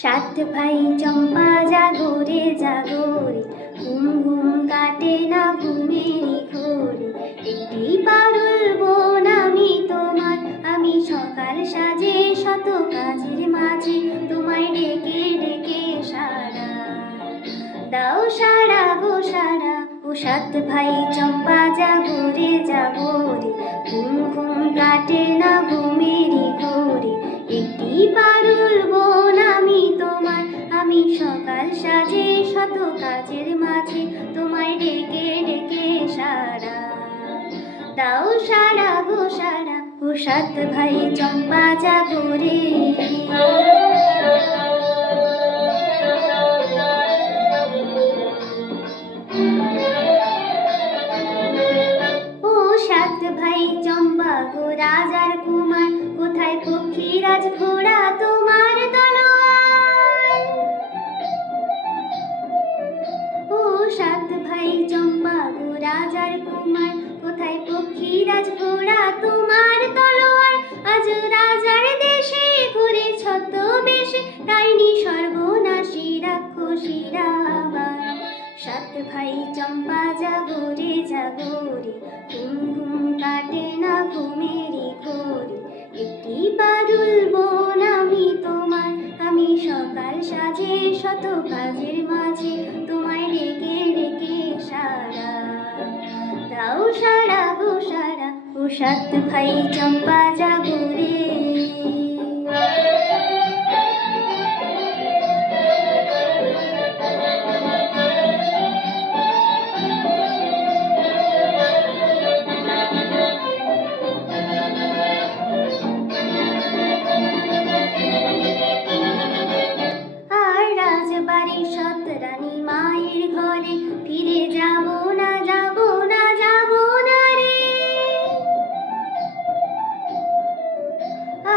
সাত ভাই চম্পা জাগরে জাগরে, ঘুম ঘুম কাটে না ঘুমেরই ঘোরে। একটি পারুল বোন আমি তোমার, আমি সকাল সাজে শত কাজের মাঝে তোমায় ডেকে ডেকে সারা দাও, সারা গো সারা। ও সাত ভাই চম্পা জাগরে জাগরে, ঘুম ঘুম কাটে না ঘুমেরই ঘোরে। একটি পারুল বোন আমি তোমার, আমি সকাল সাজে শত কাজের মাঝে তোমায় ডেকে ডেকে সারা দাও, সারা গো সারা। ও সাত ভাই চম্পা জাগরে। ও সাত ভাই চম্পা গো রাজার কুমার, কোথায় পক্ষীরাজ ঘোড়া তোমার তলোয়ার? ও সাত ভাই চম্পা গো রাজার কুমার, কোথায় পক্ষীরাজ ঘোড়া তোমার তলোয়ার? আজ রাজার দেশে ঘুরে ছদ্মবেশে, ডাইনি সর্বনাশী রাক্ষসীরা আবার। সাত ভাই চম্পা জাগরে জাগরে, ঘুম ঘুম কাটে না ঘুমেরই ঘোরে। একটি পারুল বোন আমি তোমার, আমি সকাল সাজে শত কাজের মাঝে তোমায় ডেকে ডেকে সারা দাও, সারা গো সারা। ও সাত ভাই চম্পা জাগরে। বাড়ির সৎ রানী মায়ের ঘরে, ফিরে যাব না যাব না যাব না রে।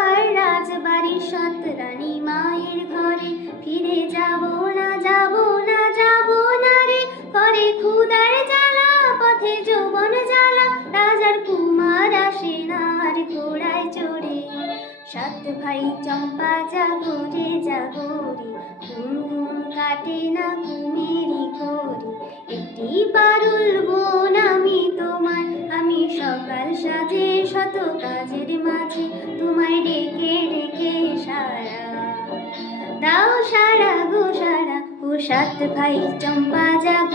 আর রাজবাড়ির সৎ রানী মায়ের ঘরে, ফিরে যাব না যাব না যাব না রে। করে ক্ষুধার জ্বালা, পথে যৌবন জ্বালা, রাজার কুমার আসে না আর ঘোড়ায় চড়ে। সাত ভাই চম্পা জাগরে জাগরে, ঘুম ঘুম কাটে না ঘুমেরই ঘোরে। একটি পারুল বোন আমি তোমার, আমি সকাল সাজে শত কাজের মাঝে তোমায় ডেকে ডেকে সারা দাও, সারা গো সারা। ও সাত ভাই চম্পা জাগরে।